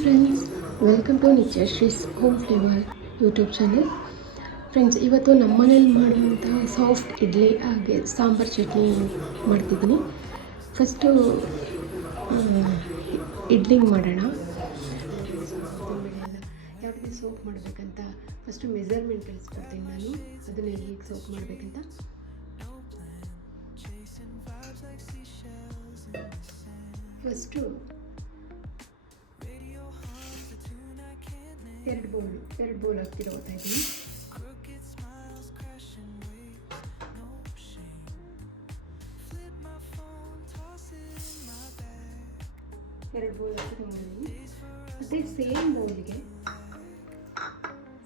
Friends, welcome to Nithyashree's home flavour YouTube channel. Friends, ಇವತ್ತು ನಮ್ಮ ಮನೇಲಿ ಮಾಡುವಂತಹ ಸಾಫ್ಟ್ ಇಡ್ಲಿ ಹಾಗೆ ಸಾಂಬಾರು ಚಟ್ನಿ ಮಾಡ್ತಿದ್ದೀನಿ. ಫಸ್ಟು ಇಡ್ಲಿಗೆ ಮಾಡೋಣ. ಯಾವ ರೀತಿ ಸೋಪ್ ಮಾಡಬೇಕಂತ ಫಸ್ಟು ಮೆಜರ್ಮೆಂಟ್ ತಿಳಿಸ್ಕೊಡ್ತೀನಿ ನಾನು, ಅದನ್ನು ಹೇಗೆ ಸೋಪ್ ಮಾಡಬೇಕಂತ. ಫಸ್ಟು ಎರಡು ಬೌಲ್ ಹಾಕ್ತಿರೋತಾ ಇದ್ದೀನಿ. ಎರಡು ಬೌಲ್ ಹಾಕಿದ್ದೀನಿ. ಮತ್ತು ಸೇಮ್ ಬೌಲ್ಗೆ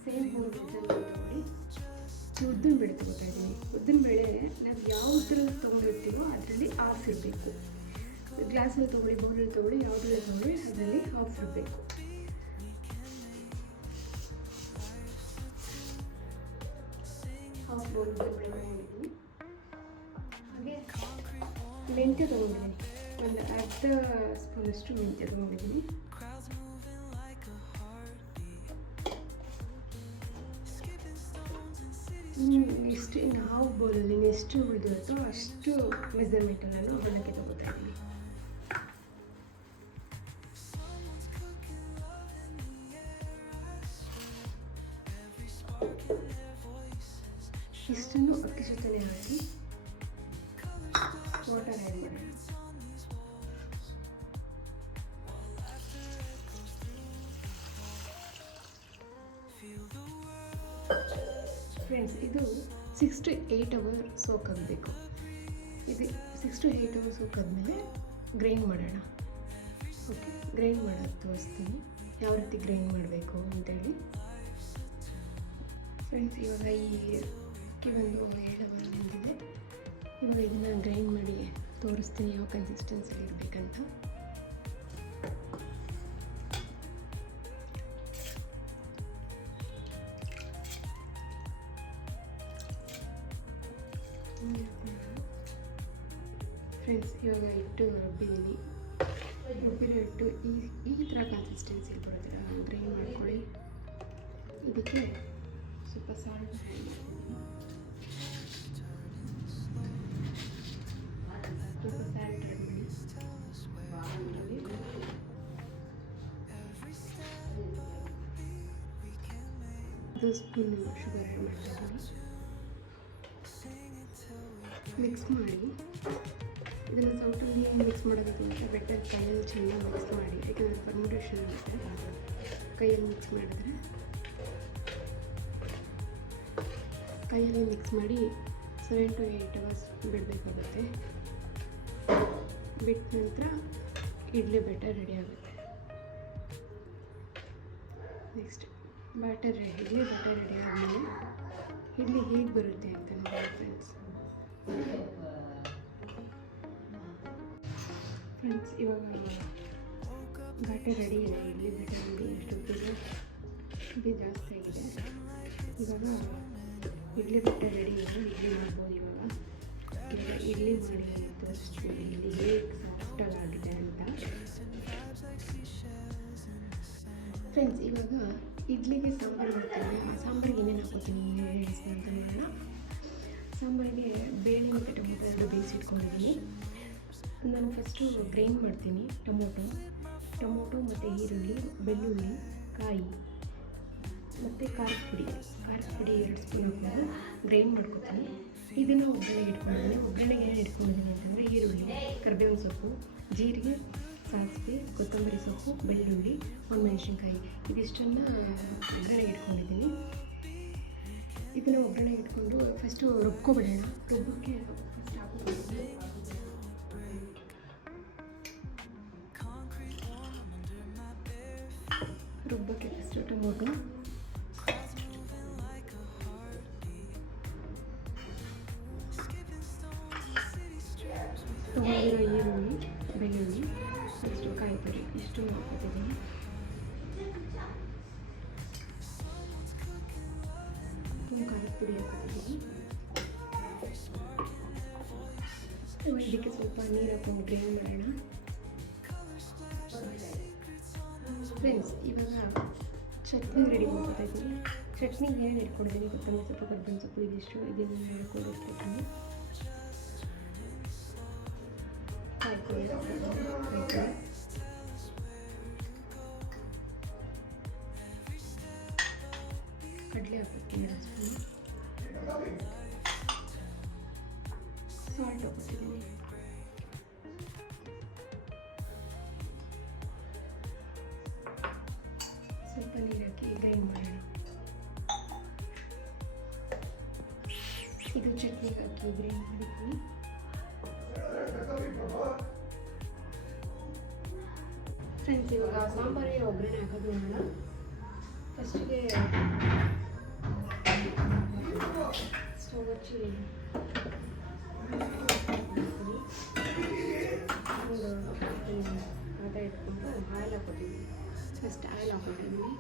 ತಗೊಳ್ಳಿ ಉದ್ದಿನ ಬೇಳೆ ತೊಗೋತಾ ಇದ್ದೀನಿ. ಉದ್ದಿನ ಬೇಳೆ ನಾವು ಯಾವುದ್ರಲ್ಲಿ ತೊಗೊಂಡಿರ್ತೀವೋ ಅದರಲ್ಲಿ ಹಾಫ್ ಇರಬೇಕು. ಗ್ಲಾಸಲ್ಲಿ ತೊಗೊಳ್ಳಿ, ಬೌಲಲ್ಲಿ ತೊಗೊಳ್ಳಿ, ಯಾವುದ್ರಲ್ಲಿ ತೊಗೊಳ್ಳಿ ಅದರಲ್ಲಿ ಹಾಫ್ ಇರಬೇಕು. ಹಾಫ್ ಬೌಲ್ ತೊಗೊಂಡಿದ್ದೀನಿ. ಹಾಗೆ ಮೆಂತ್ಯ ತೊಗೊಂಡಿದ್ದೀನಿ, ಒಂದು ಅರ್ಧ ಸ್ಪೂನಷ್ಟು ಮೆಂತ್ಯ ತೊಗೊಂಡಿದ್ದೀನಿ. ಎಷ್ಟು ಹಾಫ್ ಬೌಲಲ್ಲಿ ಎಷ್ಟು ಉಳಿದಿರುತ್ತೋ ಅಷ್ಟು ಮೆಜರ್ಮೆಂಟಲ್ಲಿ ನಾನು ಅವಲಕ್ಕಿ ತೊಗೋತಾ ಇದ್ದೀನಿ. ಇಷ್ಟನ್ನು ಅಕ್ಕಿ ಜೊತೆನೇ ಹಾಕಿ ವಾಟರ್ ಆ್ಯಡ್ ಮಾಡೋಣ. ಫ್ರೆಂಡ್ಸ್, ಇದು 6 to 8 hours ಸೋಕ್ ಆಗಬೇಕು. ಇದು 6 to 8 hours ಸೋಕ್ ಆದಮೇಲೆ ಗ್ರೈಂಡ್ ಮಾಡೋಣ. ಓಕೆ, ಗ್ರೈಂಡ್ ಮಾಡೋದು ತೋರಿಸ್ತೀನಿ ಯಾವ ರೀತಿ ಗ್ರೈಂಡ್ ಮಾಡಬೇಕು ಅಂತೇಳಿ. ಫ್ರೆಂಡ್ಸ್, ಇವಾಗ ಒಂದು 7 hours ಬಂದಿದೆ. ಇವಾಗ ಇದನ್ನು ಗ್ರೈಂಡ್ ಮಾಡಿ ತೋರಿಸ್ತೀನಿ ಯಾವ ಕನ್ಸಿಸ್ಟೆನ್ಸಿಲಿ ಇರಬೇಕಂತ. ಫ್ರೆಂಡ್ಸ್, ಇವಾಗ ಹಿಟ್ಟು ರುಬ್ಬಿದ್ದೀನಿ. ರುಬ್ಬಿರೋ ಹಿಟ್ಟು ಈ ಥರ ಕನ್ಸಿಸ್ಟೆನ್ಸಿ ಬರುತ್ತೆ. ಗ್ರೈಂಡ್ ಮಾಡ್ಕೊಳ್ಳಿ. ಇದಕ್ಕೆ ಸ್ವಲ್ಪ ಸಾಲ್ಟ್ ಆ್ಯಡ್ ಮಾಡಿ. ಒಂದು ಸ್ಪೂನ್ ಶುಗರ್ ಆ್ಯಡ್ ಮಾಡ್ತೀನಿ. ಮಿಕ್ಸ್ ಮಾಡಿ ಇದನ್ನು ಸೌಟಲ್ಲಿ ಮಿಕ್ಸ್ ಮಾಡೋದಕ್ಕಿಂತ ಬೆಟರ್ ಕೈಯಲ್ಲಿ ಚೆನ್ನಾಗಿ ಮಿಕ್ಸ್ ಮಾಡಿ, ಯಾಕೆಂದರೆ ಫರ್ಮೆಂಟೇಷನ್ ಆಗುತ್ತೆ. ಕೈಯಲ್ಲಿ ಮಿಕ್ಸ್ ಮಾಡಿ 7 to 8 hours ಬಿಡಬೇಕಾಗುತ್ತೆ. ಬಿಟ್ಟ ನಂತರ ಇಡ್ಲಿ ಬ್ಯಾಟರ್ ರೆಡಿ ಆಗುತ್ತೆ. ನೆಕ್ಸ್ಟ್ ಇಡ್ಲಿ ಬ್ಯಾಟರ್ ರೆಡಿ ಆದಮೇಲೆ ಇಡ್ಲಿ ಹೇಗೆ ಬರುತ್ತೆ ಅಂತ ನೋಡಿ ಫ್ರೆಂಡ್ಸ್. ಇವಾಗ ಬ್ಯಾಟರ್ ರೆಡಿ ಇದೆ. ಇಡ್ಲಿ ಬ್ಯಾಟರ್ ನೋಡಿ ಎಷ್ಟು ಇದು ಜಾಸ್ತಿ ಆಗಿದೆ. ಇವಾಗ ಇಡ್ಲಿ ಬ್ಯಾಟರ್ ರೆಡಿ ಇದೆ. ಇಡ್ಲಿ ಮಾಡ್ಬೋದು. ಇವಾಗ ಇಡ್ಲಿ ಮಾಡಿ ತೋರಿಸ್ತೀನಿ ಇಡ್ಲಿ ಹೇಗೆ ಸಾಫ್ಟಾಗಿ ಆಗಿದೆ ಅಂತ. ಫ್ರೆಂಡ್ಸ್, ಇವಾಗ ಇಡ್ಲಿಗೆ ಸಾಂಬಾರು ಮಾಡ್ತೀನಿ. ಸಾಂಬಾರಿಗೆ ಏನೇನು ಹಾಕೋತೀನಿ ಅಂತ ನೋಡೋಣ. ಸಾಂಬಾರಿಗೆ ಬೇಳೆ ಮತ್ತು ಟೊಮೊಟೊ ಎರಡು ಬೇಯಿಸಿಟ್ಕೊಂಡಿದ್ದೀನಿ. ನಾನು ಫಸ್ಟು ಗ್ರೈಂಡ್ ಮಾಡ್ತೀನಿ. ಟೊಮೊಟೊ ಮತ್ತು ಈರುಳ್ಳಿ, ಬೆಳ್ಳುಳ್ಳಿ, ಕಾಯಿ ಮತ್ತು ಖಾರದ ಪುಡಿ 2 ಸ್ಪೂನ್ ಹಾಕೊಂಡು ಗ್ರೈಂಡ್ ಮಾಡ್ಕೊತೀನಿ. ಇದನ್ನು ಒಗ್ಗರಣೆಗೆ ಇಟ್ಕೊಂಡಿದ್ದೀನಿ. ಒಗ್ಗರಣೆಗೆ ಏನು ಇಟ್ಕೊಂಡಿದ್ದೀನಿ ಅಂತಂದರೆ ಈರುಳ್ಳಿ, ಕರಿಬೇವಿನ ಸೊಪ್ಪು, ಜೀರಿಗೆ, ಸಾಸಿವೆ, ಕೊತ್ತಂಬರಿ ಸೊಪ್ಪು, ಬೆಳ್ಳುಳ್ಳಿ, ಒಣಮೆಣಸಿನ್ಕಾಯಿ ಇದಿಷ್ಟನ್ನು ಒಗ್ಗರಣೆಗೆ ಇಟ್ಕೊಂಡಿದ್ದೀನಿ. ಇದನ್ನು ಒಗ್ಗರಣೆಗೆ ಇಟ್ಕೊಂಡು ಫಸ್ಟು ರುಬ್ಕೊಬಿಡೋಣ. ರುಬ್ಬಕ್ಕೆ ಫಸ್ಟ್ ಹಾಕೋಬೇಕು. ರುಬ್ಬಕ್ಕೆ ಫಸ್ಟು ಟೊಮೊಟೊ, ತೊಗೊಂಡಿರೋ ಈರುಳ್ಳಿ, ಬೆಳ್ಳುಳ್ಳಿ, ನೆಕ್ಸ್ಟು ಕಾಯಿ ತುರಿ ಇಷ್ಟು ಹಾಕ್ಕೊತಿದ್ದೀನಿ. ಖಾರದ ಪುಡಿ ಹಾಕ್ಕೊತಿದ್ದೀನಿ. ಇದಕ್ಕೆ ಸ್ವಲ್ಪ ನೀರು ಹಾಕೊಂಡು ಗ್ರೈಂಡ್ ಮಾಡೋಣ. ಫ್ರೆಂಡ್ಸ್, ಇವಾಗ ಚಟ್ನಿ ರೆಡಿ ಮಾಡ್ಕೊತಾ ಇದ್ದೀನಿ. ಚಟ್ನಿಗೆ ಏನು ಇಟ್ಕೊಂಡಿದ್ದೀನಿ ಕೊತ್ತಂಬರಿ ಸೊಪ್ಪು, ಕರ್ಬೇವಿನ ಸೊಪ್ಪು, ಇದಿಷ್ಟು ಇದನ್ನು ಮಾಡ್ಕೊಂಡಿರ್ತೀನಿ. ಕಡಲೆ ಹಾಕ್ತೀನಿ 2 ಸ್ಪೂನ್, ಸಾಲ್ಟ್ ಹಾಕ್ತಿದ್ದೀನಿ, ಸ್ವಲ್ಪ ನೀರು ಹಾಕಿ ಗ್ರೈಂಡ್ ಮಾಡೋಣ. ಇದು ಚಟ್ನಿಗೆ ಹಾಕಿ ಗ್ರೈಂಡ್ ಮಾಡಿದ್ದೀನಿ. ಫ್ರೆಂಡ್ಸ್, ಇವಾಗ ಸಾಂಬಾರಿಗೆ ಒಗ್ಗರಣೆ ಹಾಕೋದು ನೋಡೋಣ. ಫಸ್ಟಿಗೆ ಸ್ಟವ್ ಹಚ್ಚಿ ಒಂದು ಆಟ ಇಟ್ಕೊಂಡು ಆಯಿಲ್ ಹಾಕೋತೀವಿ. ಫಸ್ಟ್ ಆಯಿಲ್ ಹಾಕೋತಿದ್ದೀನಿ.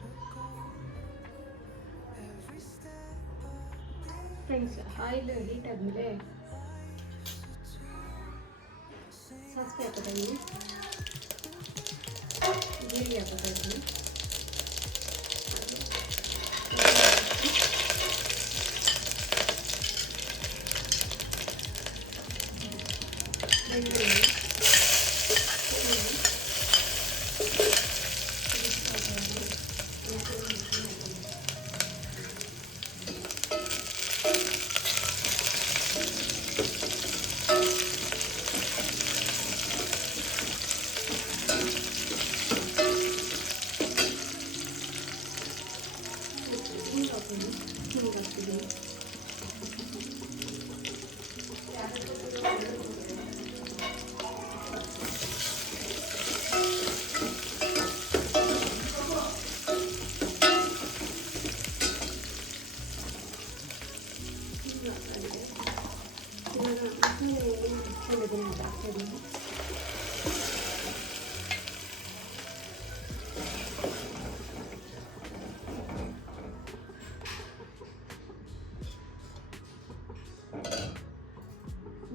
ಫ್ರೆಂಡ್ಸ್, ಆಯಿಲ್ ಹೀಟ್ ಆದಮೇಲೆ ಸಾಸಿವೆ ಹಾಕೋತಾ ಇದ್ದೀನಿ, ಜೀರಿಗೆ ಹಾಕೋತಾ ಇದ್ದೀನಿ,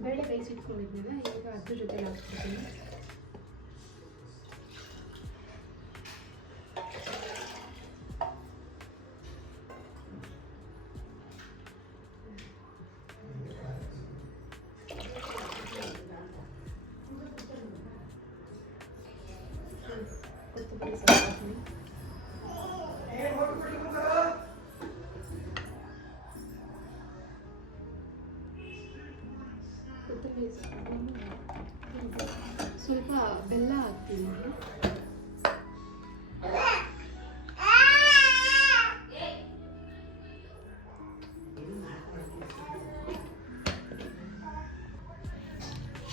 ಬೇಳೆ ಬೇಯಿಸಿಟ್ಕೊಂಡಿದ್ನಲ್ಲ, ಈಗ ಅದ್ರ ಜೊತೆ ಹಾಕ್ಬಿಡ್ತೀನಿ. ಕೊತ್ತಂಬರಿ ಸೊಪ್ಪು ಹಾಕ್ತೀನಿ. ಸ್ವಲ್ಪ ಬೆಲ್ಲ ಹಾಕ್ತೀನಿ.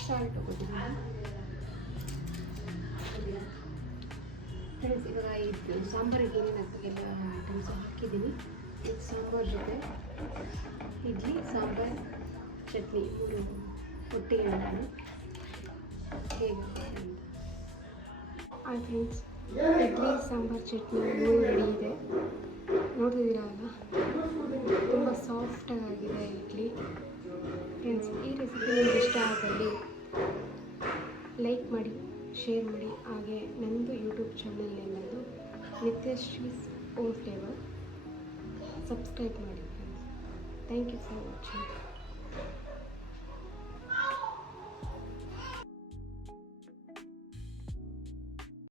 ಸಾಲ್ಟ್ ಹಾಕೋತೀನಿ. ಫ್ರೆಂಡ್ಸ್, ಇವಾಗ ಇದು ಸಾಂಬಾರಿಗೆ ಏನೇನು ಹಾಕಬೇಕೆಲ್ಲ ಐಟಮ್ಸ್ ಹಾಕಿದ್ದೀನಿ. ಇದು ಸಾಂಬಾರು ಜೊತೆ ಇಡ್ಲಿ, ಸಾಂಬಾರು, ಚಟ್ನಿ 3 ಒಟ್ಟಿಗೆ ನಾನು ಹೇಗೆ hi friends, idli, sambar, chutney 3 ready ಇದೆ. ನೋಡ್ತಿದ್ದೀರಾ ಅಲ್ಲ, ತುಂಬ ಸಾಫ್ಟಾಗಿದೆ ಇಡ್ಲಿ. ಫ್ರೆಂಡ್ಸ್, ಈ ರೆಸಿಪಿ ನಿಮ್ಗೆ ಇಷ್ಟ ಆದಲ್ಲಿ ಲೈಕ್ ಮಾಡಿ, ಶೇರ್ ಮಾಡಿ. ಹಾಗೆ ನನ್ನದು ಯೂಟ್ಯೂಬ್ ಚಾನಲ್ ನೇಮದು ನಿತ್ಯಶ್ರೀಸ್ ಹೋಮ್ ಫ್ಲೇವರ್. ಸಬ್ಸ್ಕ್ರೈಬ್ ಮಾಡಿ friends. Thank you for watching.